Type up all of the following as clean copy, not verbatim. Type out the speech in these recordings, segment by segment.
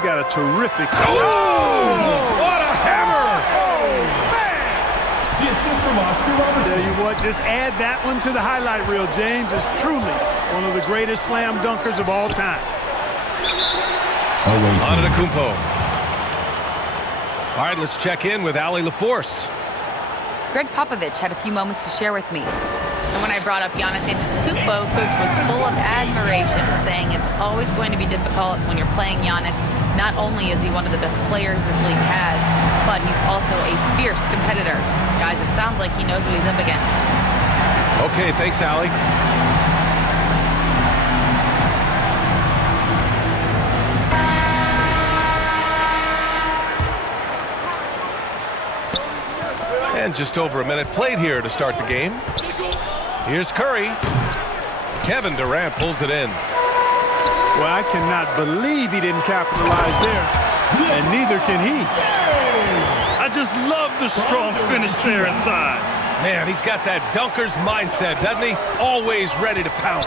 got a terrific. Oh, what a hammer! Oh, man! The assist from Oscar Robertson. Tell you what, just add that one to the highlight reel. James is truly one of the greatest slam dunkers of all time. Antetokounmpo. All right, let's check in with Allie LaForce. Greg Popovich had a few moments to share with me. And when I brought up Giannis Antetokounmpo, Coach was full of admiration, saying it's always going to be difficult when you're playing Giannis. Not only is he one of the best players this league has, but he's also a fierce competitor. Guys, it sounds like he knows what he's up against. Okay, thanks, Allie. And just over a minute played here to start the game. Here's Curry. Kevin Durant pulls it in. Well, I cannot believe he didn't capitalize there, and neither can he. I just love the strong finish there inside. Man, he's got that dunker's mindset, doesn't he? Always ready to pounce.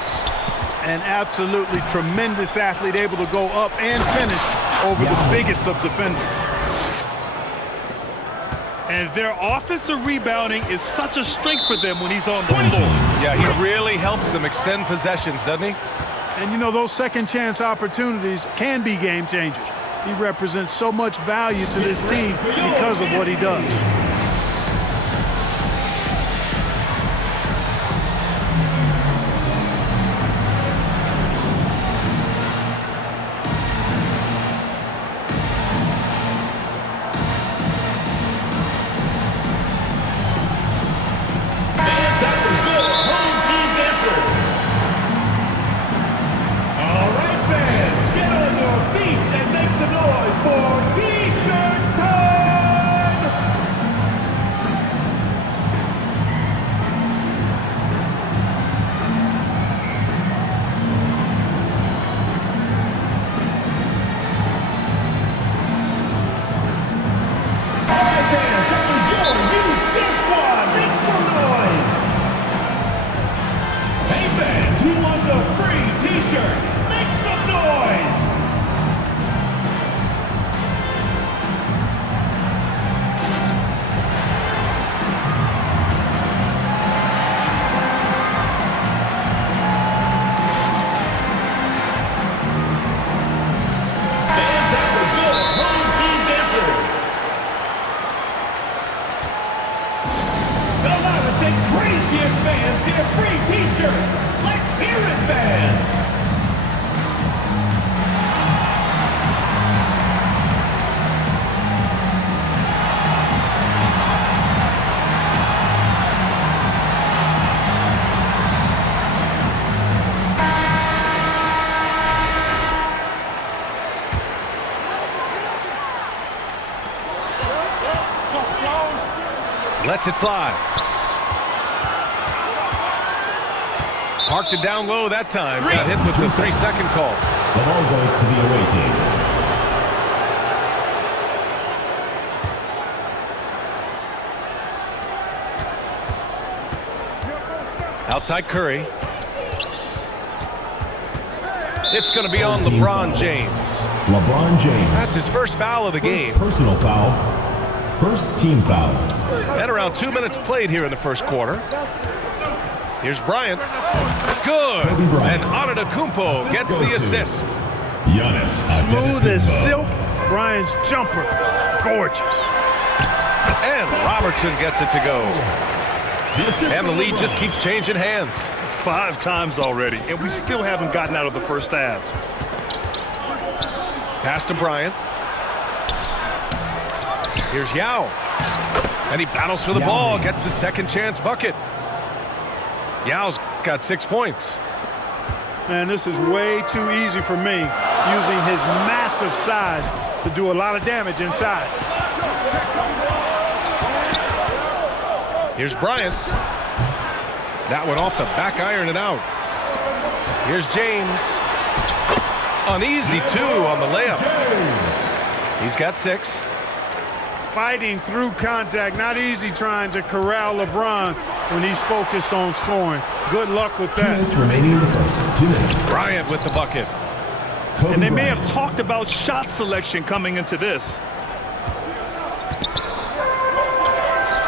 An absolutely tremendous athlete, able to go up and finish over the biggest of defenders. And their offensive rebounding is such a strength for them when he's on the floor. Yeah, he really helps them extend possessions, doesn't he? And, you know, those second chance opportunities can be game changers. He represents so much value to this team because of what he does. Lets it fly. Parked it down low that time. Got hit with the 3-second call. The ball goes to the away team. Outside Curry. It's going to be on LeBron James. LeBron James. That's his first foul of the game. Personal foul. First team foul. At around 2 minutes played here in the first quarter. Here's Bryant. Good. And Antetokounmpo gets the assist. Giannis. Smooth as silk. Bryant's jumper. Gorgeous. And Robertson gets it to go. And the lead just keeps changing hands. 5 times already, and we still haven't gotten out of the first half. Pass to Bryant. Here's Yao. And he battles for the ball, gets his second chance bucket. Yao's got 6 points. Man, this is way too easy for me, using his massive size to do a lot of damage inside. Here's Bryant. That one off the back iron and out. Here's James. Uneasy, too, on the layup. He's got 6. Fighting through contact, not easy trying to corral LeBron when he's focused on scoring. Good luck with that. 2 minutes remaining in the first. 2 minutes. Bryant with the bucket. Kobe And they may Bryant. have talked about shot selection coming into this.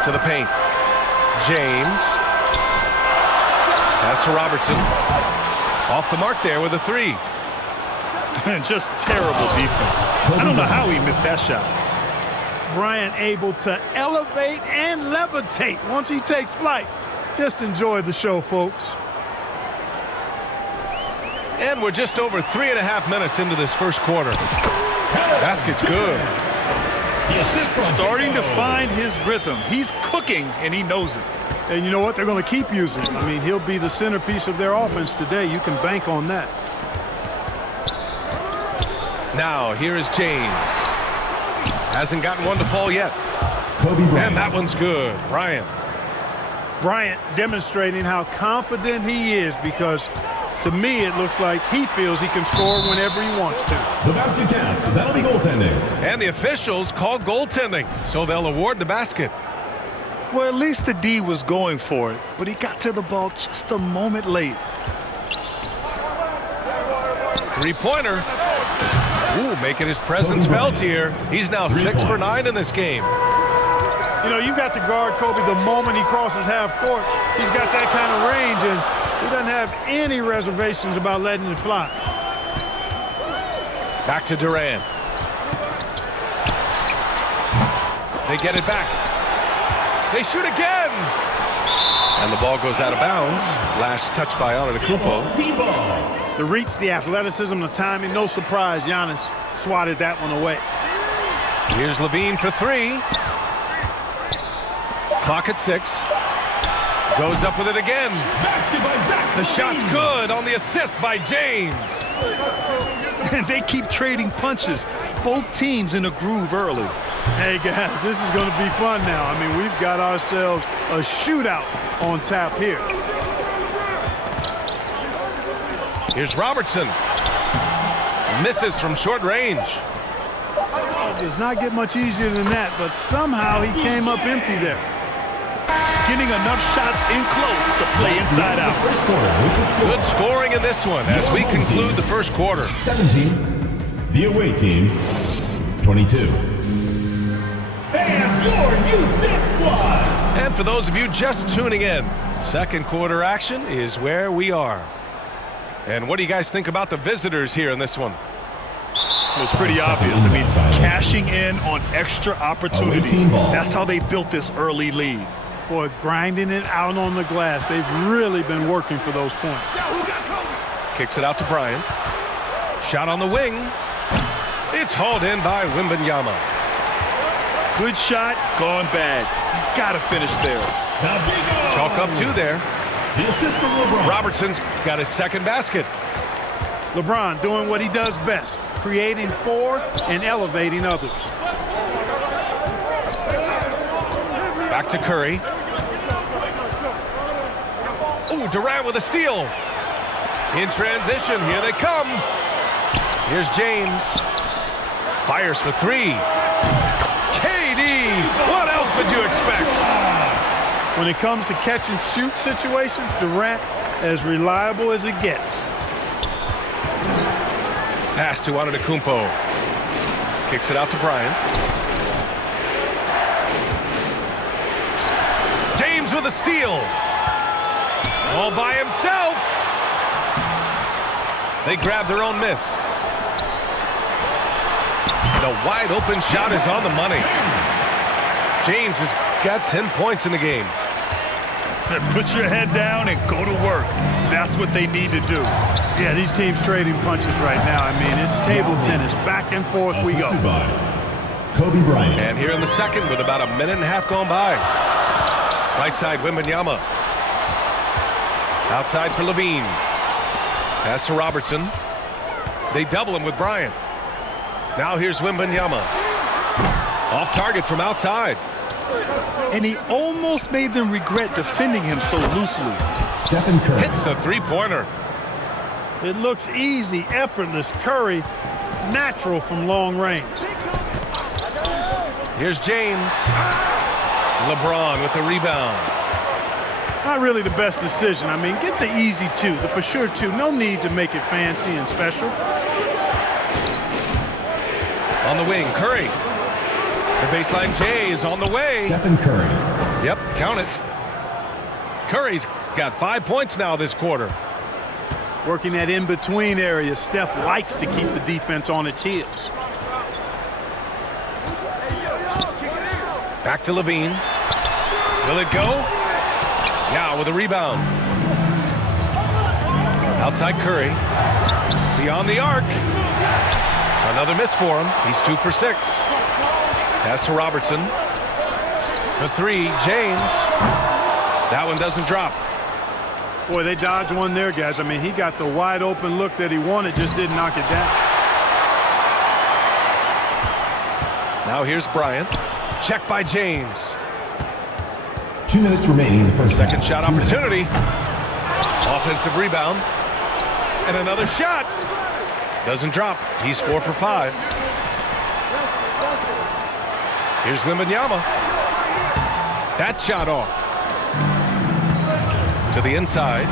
To the paint. James. Pass to Robertson. Off the mark there with a three. Just terrible defense. I don't know how he missed that shot. Bryant able to elevate and levitate once he takes flight. Just enjoy the show, folks. And we're just over 3.5 minutes into this first quarter. Basket's good. Starting to find his rhythm. He's cooking, and he knows it. And you know what? They're going to keep using him. I mean, he'll be the centerpiece of their offense today. You can bank on that. Now, here is James. Hasn't gotten one to fall yet. Kobe Bryant. And that one's good. Bryant. Bryant demonstrating how confident he is because, to me, it looks like he feels he can score whenever he wants to. The basket counts. That'll be goaltending. And the officials called goaltending, so they'll award the basket. Well, at least the D was going for it, but he got to the ball just a moment late. Three-pointer. Ooh, making his presence felt here. He's now 6 for 9 in this game. You know, you've got to guard Kobe the moment he crosses half court. He's got that kind of range, and he doesn't have any reservations about letting it fly. Back to Durant. They get it back. They shoot again. And the ball goes out of bounds. Last touch by Antetokounmpo. The reach, the athleticism, the timing, no surprise. Giannis swatted that one away. Here's Levine for three. Clock at 6. Goes up with it again. The shot's good on the assist by James. And they keep trading punches. Both teams in a groove early. Hey, guys, this is going to be fun now. I mean, we've got ourselves a shootout on tap here. Here's Robertson. Misses from short range. It does not get much easier than that, but somehow he came up empty there. Getting enough shots in close to play inside out. First quarter with the score. Good scoring in this one as we conclude the first quarter. 17. The away team, 22. And for those of you just tuning in, second quarter action is where we are. And what do you guys think about the visitors here in this one? It's pretty obvious. I mean, cashing in on extra opportunities. That's how they built this early lead. Boy, grinding it out on the glass. They've really been working for those points. Kicks it out to Bryant. Shot on the wing. It's hauled in by Wembanyama. Good shot, gone bad. You gotta finish there. Chalk up 2 there. The assist from LeBron. Robertson's got his second basket. LeBron doing what he does best, creating for and elevating others. Back to Curry. Ooh, Durant with a steal. In transition, here they come. Here's James. Fires for 3. KD, what else would you expect? When it comes to catch and shoot situations, Durant as reliable as it gets. Pass to Antetokounmpo. Kicks it out to Bryant. James with a steal. All by himself. They grab their own miss. The wide open shot is on the money. James has got 10 points in the game. Put your head down and go to work. That's what they need to do. Yeah, these teams trading punches right now. I mean, it's table tennis. Back and forth we go. Assisted by Kobe Bryant. And here in the second with about a minute and a half gone by. Right side, Wembanyama. Outside for Levine. Pass to Robertson. They double him with Bryant. Now here's Wembanyama. Off target from outside. And he almost made them regret defending him so loosely. Stephen Curry. Hits a three-pointer. It looks easy, effortless. Curry, natural from long range. Here's James. LeBron with the rebound. Not really the best decision. I mean, get the easy 2, the for sure 2. No need to make it fancy and special. On the wing, Curry. The baseline J is on the way. Stephen Curry. Yep, count it. Curry's got 5 points now this quarter. Working that in-between area. Steph likes to keep the defense on its heels. Back to Levine. Will it go? Yeah, with a rebound. Outside Curry. Beyond the arc. Another miss for him. He's 2 for 6. Pass to Robertson. For 3, James. That one doesn't drop. Boy, they dodged one there, guys. I mean, he got the wide open look that he wanted, just didn't knock it down. Now here's Bryant. Check by James. 2 minutes remaining in the first Second half. shot 2 minutes. opportunity. Offensive rebound. And another shot. Doesn't drop. He's 4 for 5. Here's Wembanyama. That shot off. To the inside.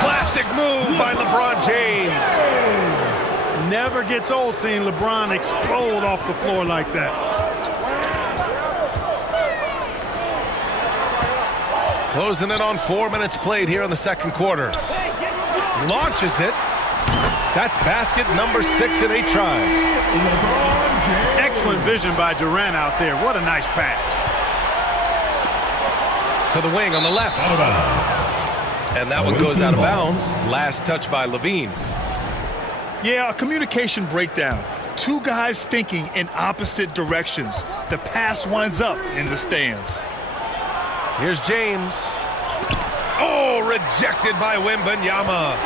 Classic move by LeBron James. Never gets old seeing LeBron explode off the floor like that. Closing in on 4 minutes played here in the second quarter. Launches it. That's basket number 6 in 8 tries. Excellent vision by Durant out there. What a nice pass. To the wing on the left. Out of bounds. And that one goes out of bounds. Last touch by Levine. Yeah, a communication breakdown. 2 guys thinking in opposite directions. The pass winds up in the stands. Here's James. Oh, rejected by Wembanyama.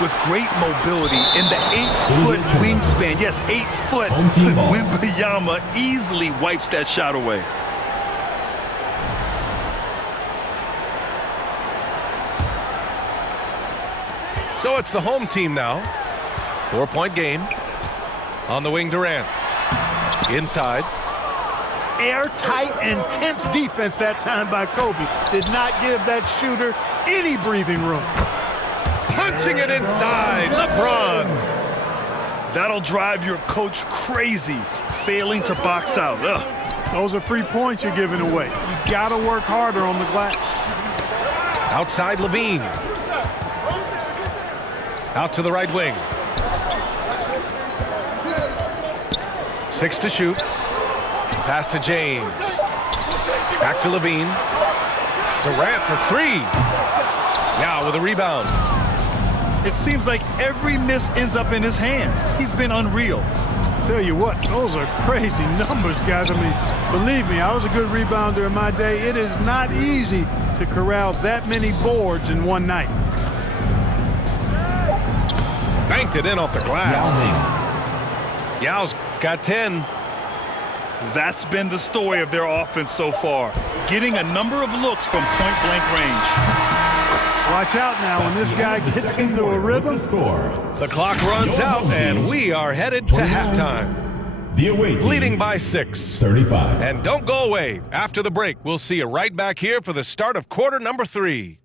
With great mobility in the 8-foot wingspan. Yes, 8 foot. Home team ball. Wembanyama easily wipes that shot away. So it's the home team now. 4-point game. On the wing, Durant. Inside. Airtight, intense defense that time by Kobe. Did not give that shooter any breathing room. Punching it inside. LeBron. That'll drive your coach crazy, failing to box out. Ugh. Those are free points you're giving away. You got to work harder on the glass. Outside Levine. Out to the right wing. 6 to shoot. Pass to James. Back to Levine. Durant for 3. Yeah, with a rebound. It seems like every miss ends up in his hands. He's been unreal. Tell you what, those are crazy numbers, guys. I mean, believe me, I was a good rebounder in my day. It is not easy to corral that many boards in one night. Banked it in off the glass. Yao's got 10. That's been the story of their offense so far, getting a number of looks from point-blank range. Watch out now when this guy gets into a rhythm. The clock runs out, and we are headed to halftime. The away team. Leading by 6. 35. And don't go away. After the break, we'll see you right back here for the start of quarter number 3.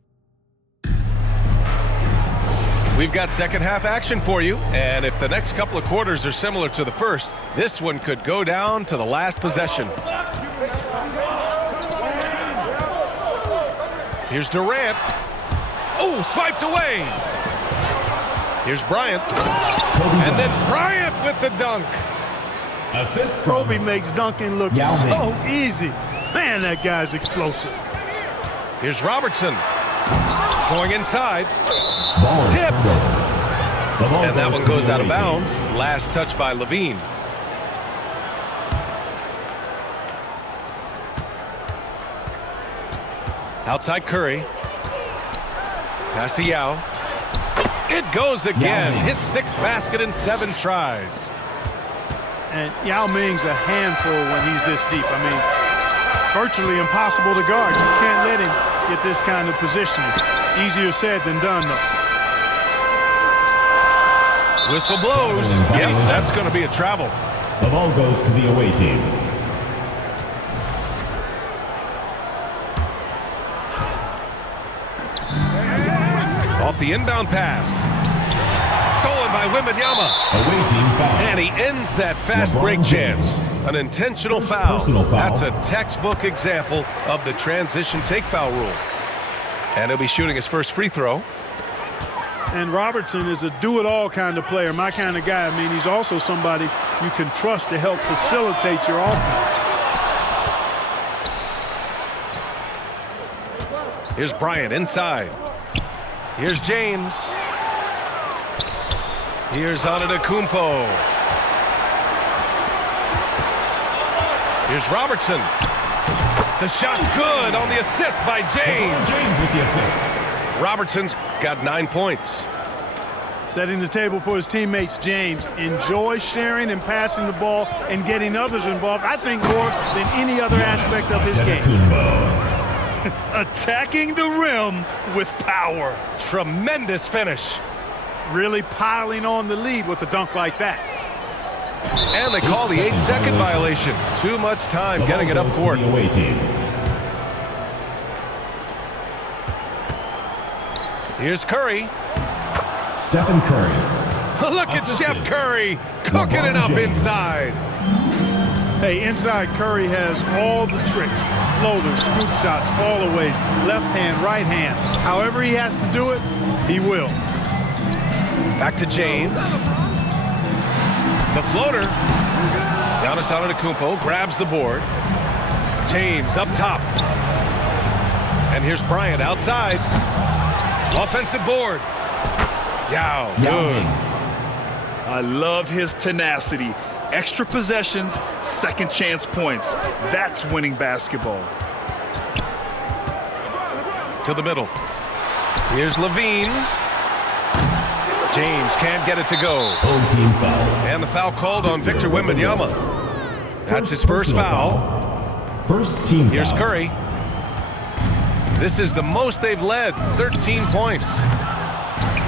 We've got second half action for you, and if the next couple of quarters are similar to the first, this one could go down to the last possession. Here's Durant. Oh, swiped away. Here's Bryant. And then Bryant with the dunk. Assist from Kobe makes dunking look Yao so Ming. easy. Man, that guy's explosive. Here's Robertson. Going inside. Ball is Tipped. turned over. The ball And that one to goes the out of away team. bounds. Last touch by Levine. Outside Curry. Pass to Yao. It goes again. Yao. His 6th basket in 7 tries. And Yao Ming's a handful when he's this deep. I mean, virtually impossible to guard. You can't let him get this kind of positioning. Easier said than done, though. Whistle blows. Yes, that's going to be a travel. The ball goes to the away team. Off the inbound pass. Stolen by Wembanyama. Away team foul. And he ends that fast LeBron break chance. James. An intentional First foul. personal foul. That's a textbook example of the transition take foul rule. And he'll be shooting his first free throw. And Robertson is a do-it-all kind of player, my kind of guy. I mean, he's also somebody you can trust to help facilitate your offense. Here's Bryant inside. Here's James. Here's Antetokounmpo. Here's Robertson. The shot's good on the assist by James. LeBron James with the assist. Robertson's got 9 points. Setting the table for his teammates, James enjoys sharing and passing the ball and getting others involved, I think, more than any other aspect of his game. Antetokounmpo. Attacking the rim with power. Tremendous finish. Really piling on the lead with a dunk like that. And they call the 8-second violation. Too much time The getting it ball up goes to court. the away team. Here's Curry. Stephen Curry. Look at Assisted. Chef Curry cooking it LeBron up James. inside. Hey, inside Curry has all the tricks. Floaters, scoop shots, fallaways, left hand, right hand. However he has to do it, he will. Back to James. The floater. Giannis Antetokounmpo grabs the board. James up top. And here's Bryant outside. Offensive board. Yow, good. I love his tenacity. Extra possessions, second chance points. That's winning basketball. To the middle. Here's Levine. James can't get it to go. Home team foul. And the foul called on Victor Wembanyama. That's his first personal foul. First team Here's foul. Curry. This is the most they've led, 13 points.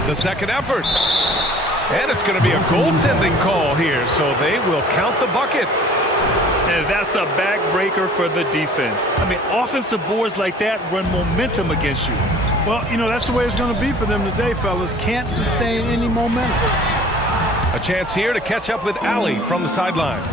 The second effort. And it's going to be a goaltending call here, so they will count the bucket. And that's a backbreaker for the defense. I mean, offensive boards like that run momentum against you. Well, you know, that's the way it's going to be for them today, fellas. Can't sustain any momentum. A chance here to catch up with Allie from the sideline.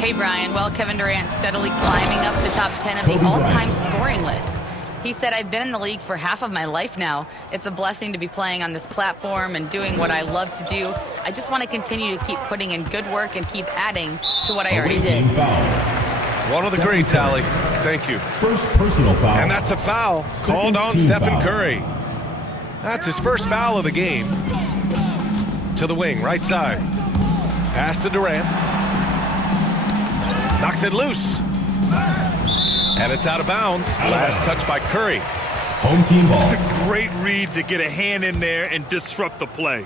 Hey, Brian. Well, Kevin Durant steadily climbing up the top 10 of the Kobe all-time Bryant. scoring list. He said, I've been in the league for half of my life now. It's a blessing to be playing on this platform and doing what I love to do. I just want to continue to keep putting in good work and keep adding to what I already Away did. team foul. One of the Stephen greats, Curry. Allie. Thank you. First personal foul. And that's a foul Second called on team Stephen foul. Curry. That's his first foul of the game. To the wing, right side. Pass to Durant. Knocks it loose. And it's out of bounds. Last touch by Curry. Home team ball. Great read to get a hand in there and disrupt the play.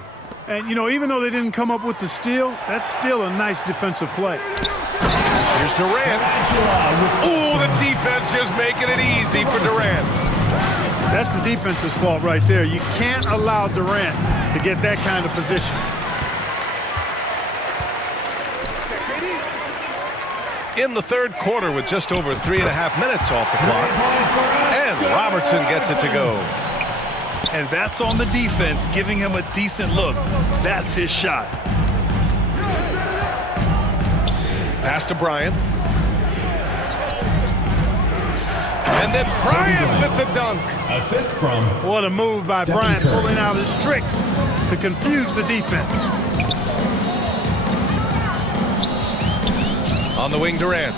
And, you know, even though they didn't come up with the steal, that's still a nice defensive play. Here's Durant. Oh, the defense just making it easy for Durant. That's the defense's fault right there. You can't allow Durant to get that kind of position. In the third quarter with just over 3.5 minutes off the clock. And Robertson gets it to go. And that's on the defense, giving him a decent look. That's his shot. Pass to Bryant. And then Bryant with the dunk. Assist from What a move by Stephen Bryant, Curry. pulling out his tricks to confuse the defense. On the wing, Durant.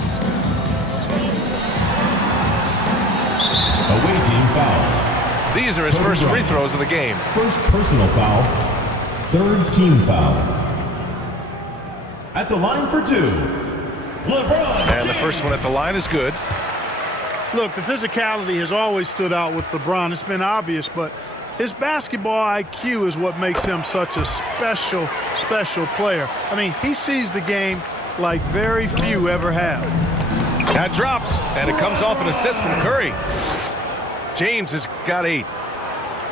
away team foul. These are his first free throws of the game. First personal foul. Third team foul. At the line for two, LeBron And the first one at the line is good. Look, the physicality has always stood out with LeBron. It's been obvious, but his basketball IQ is what makes him such a special, special player. I mean, he sees the game like very few ever have. That drops, and it comes off an assist from Curry. James has got 8.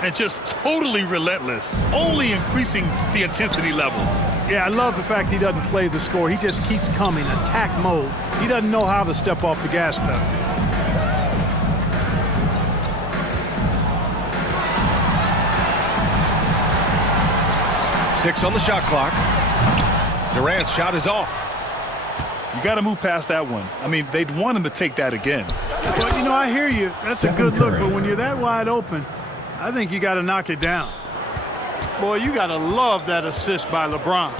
And just totally relentless, only increasing the intensity level. Yeah, I love the fact he doesn't play the score. He just keeps coming, attack mode. He doesn't know how to step off the gas pedal. 6 on the shot clock. Durant's shot is off. You got to move past that one. I mean, they'd want him to take that again. Well, you know, I hear you. That's a good look, but when you're that wide open, I think you got to knock it down. Boy, you got to love that assist by LeBron.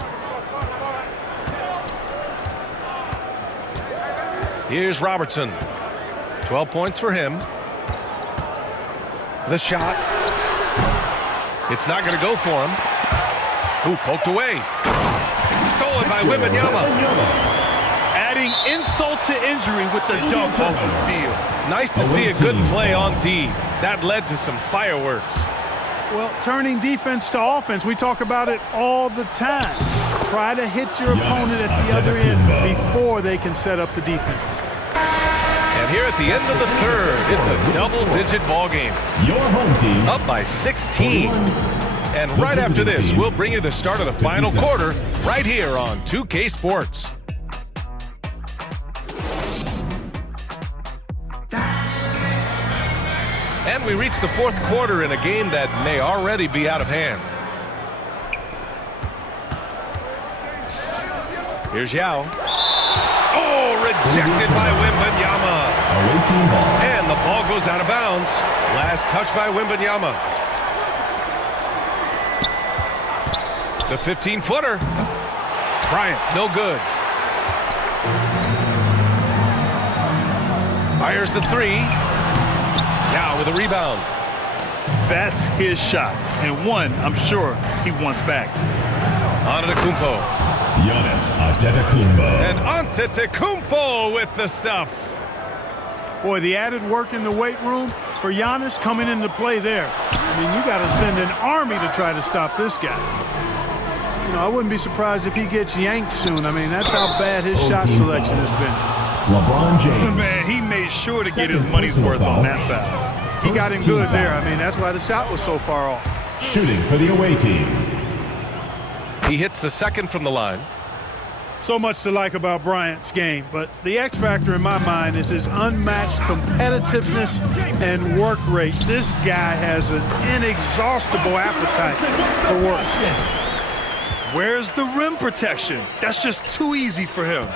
Here's Robertson. 12 points for him. The shot. It's not going to go for him. Ooh, poked away. Stolen by Wembanyama. Adding insult to injury with the dunk off the steal. Nice to see a good play on D. That led to some fireworks. Well, turning defense to offense, we talk about it all the time. Try to hit your opponent at the other end before they can set up the defense. And here at the end of the third, it's a double-digit ball game. Your home team Up by 16. And right after this, we'll bring you the start of the final quarter right here on 2K Sports. And we reach the fourth quarter in a game that may already be out of hand. Here's Yao. Oh, rejected by Wembanyama. away team ball. And the ball goes out of bounds. Last touch by Wembanyama. The 15-footer. Bryant, no good. Fires the three. Now with a rebound. That's his shot, and one I'm sure he wants back. Antetokounmpo. Giannis Antetokounmpo. And Antetokounmpo with the stuff. Boy, the added work in the weight room for Giannis coming into play there. I mean, you got to send an army to try to stop this guy. You know, I wouldn't be surprised if he gets yanked soon. I mean, that's how bad his shot selection has been. LeBron James. Man, he made sure to get his money's worth on that foul. He got him good there. I mean, that's why the shot was so far off. Shooting for the away team. He hits the second from the line. So much to like about Bryant's game, but the X factor in my mind is his unmatched competitiveness and work rate. This guy has an inexhaustible appetite for work. Where's the rim protection? That's just too easy for him.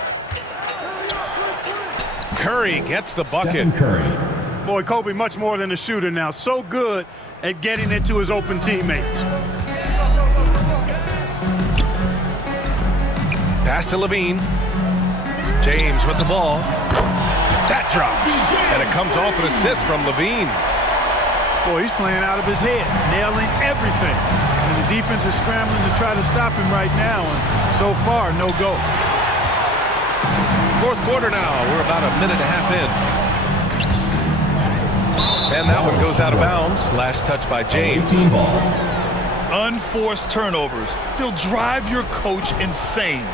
Curry gets the bucket. Stephen Curry. Boy, Kobe much more than a shooter now. So good at getting it to his open teammates. Pass to Levine. James with the ball. That drops. And it comes off an assist from Levine. Boy, he's playing out of his head, nailing everything. And the defense is scrambling to try to stop him right now. And so far, no go. Fourth quarter now. We're about a minute and a half in. And that one goes out of bounds. Last touch by James. Away team ball. Unforced turnovers. They'll drive your coach insane.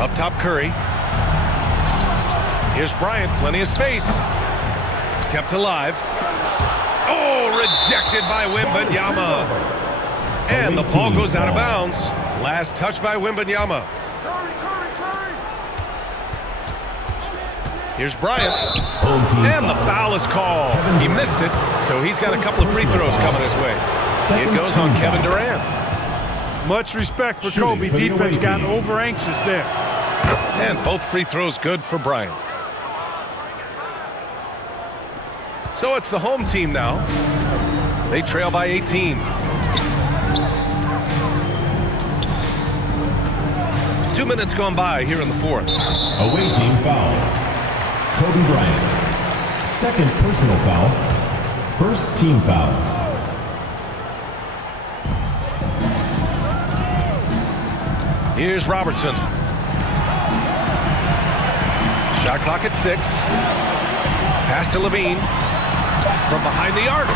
Up top, Curry. Here's Bryant, plenty of space. Kept alive. Oh, rejected by Wembanyama. And the ball goes out of bounds. Last touch by Wembanyama. Here's Bryant. And the foul is called. He missed it, so he's got a couple of free throws coming his way. It goes on Kevin Durant. Much respect for Kobe. Defense got over anxious there. And both free throws good for Bryant. So it's the home team now. They trail by 18. 2 minutes gone by here in the fourth. Away team foul. Kobe Bryant. Second personal foul. First team foul. Here's Robertson. Shot clock at 6. Pass to Levine. From behind the arc.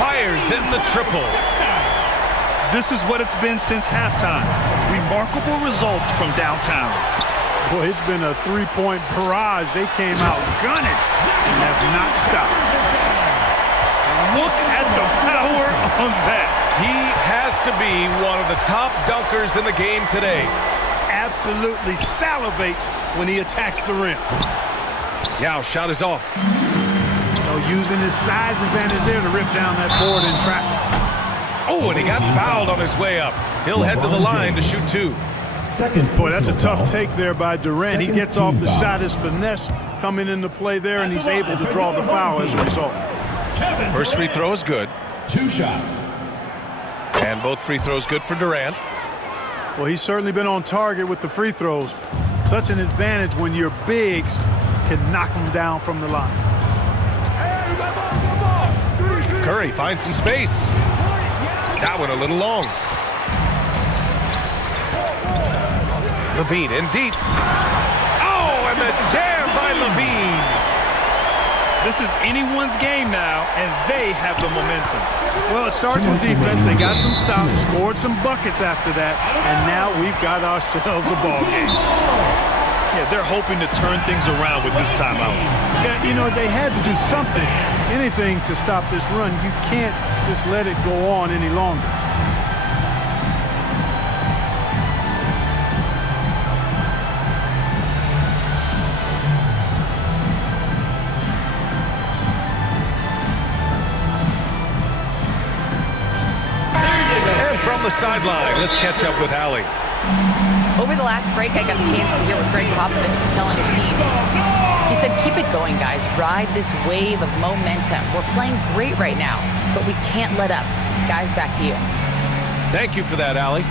Fires in the triple. This is what it's been since halftime. Remarkable results from downtown. Boy, it's been a three-point barrage. They came out gunning and have not stopped. Look at the power on that. He has to be one of the top dunkers in the game today. Absolutely salivates when he attacks the rim. Yao, shot is off. using his size advantage there to rip down that board in traffic. Oh, and he got fouled on his way up. He'll head to the line to shoot 2. Second. Boy, that's a tough foul. take there by Durant. He gets off the shot, his finesse coming into play there, and he's able to draw the foul as a result. First free throw is good. 2 shots. And both free throws good for Durant. Well, he's certainly been on target with the free throws. Such an advantage when your bigs can knock them down from the line. Curry finds some space. That one a little long. Levine in deep. Oh, and the jam by Levine. This is anyone's game now, and they have the momentum. Well, it starts with defense. They got some stops, scored some buckets after that, and now we've got ourselves a ball game. Yeah, they're hoping to turn things around with this timeout. Yeah, you know, they had to do something, anything to stop this run. You can't just let it go on any longer. From the sideline, let's catch up with Allie. Over the last break, I got a chance to hear what Greg Popovich was telling his team. He said, keep it going, guys. Ride this wave of momentum. We're playing great right now, but we can't let up. Guys, back to you. Thank you for that, Allie.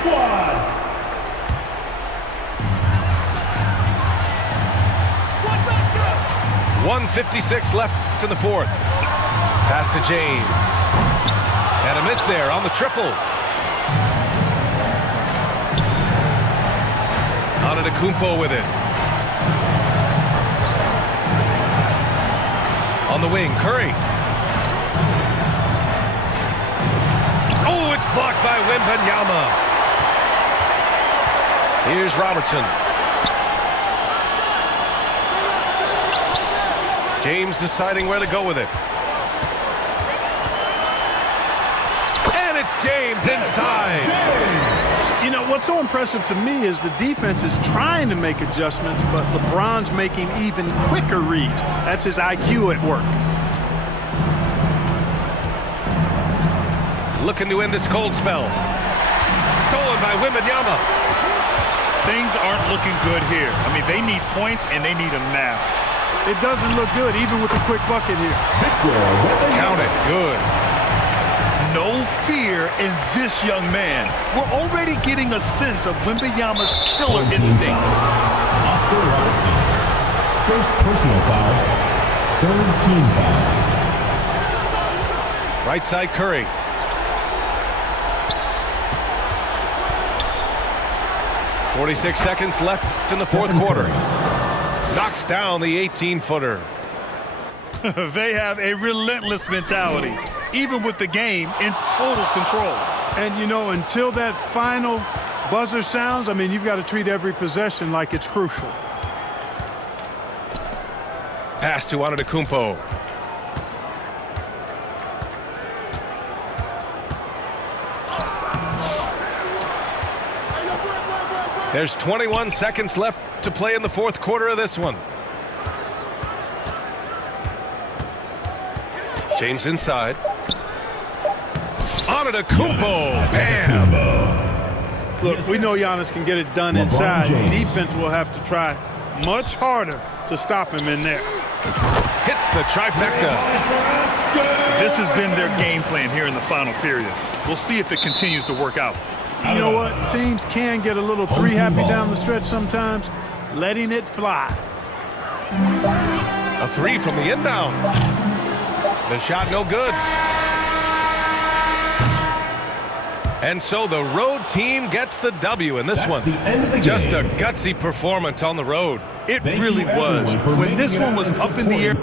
Squad. 1:56 left in the 4th. Pass to James. And a miss there on the triple. Antetokounmpo with it. On the wing, Curry. Oh, it's blocked by Wembanyama. Here's Robertson. James deciding where to go with it. And it's James inside. You know, what's so impressive to me is the defense is trying to make adjustments, but LeBron's making even quicker reads. That's his IQ at work. Looking to end this cold spell. Stolen by Wembanyama. Things aren't looking good here. I mean, they need points, and they need them now. It doesn't look good, even with a quick bucket here. Count it. Good. No fear in this young man. We're already getting a sense of Wembanyama's killer instinct. Oscar Robertson. First personal foul. Third team foul. Right side Curry. .46 seconds left in the 4th quarter. Knocks down the 18-footer. They have a relentless mentality, even with the game in total control. And, you know, until that final buzzer sounds, I mean, you've got to treat every possession like it's crucial. Pass to Antetokounmpo. There's 21 seconds left to play in the 4th quarter of this one. James inside. Antetokounmpo. Bam. Look, we know Giannis can get it done inside. Defense will have to try much harder to stop him in there. Hits the trifecta. This has been their game plan here in the final period. We'll see if it continues to work out. You know what? Teams can get a little three happy down the stretch sometimes. Letting it fly. A three from the inbound. The shot no good. And so the road team gets the W in this one. Just a gutsy performance on the road. It really was. When this one was up in the air.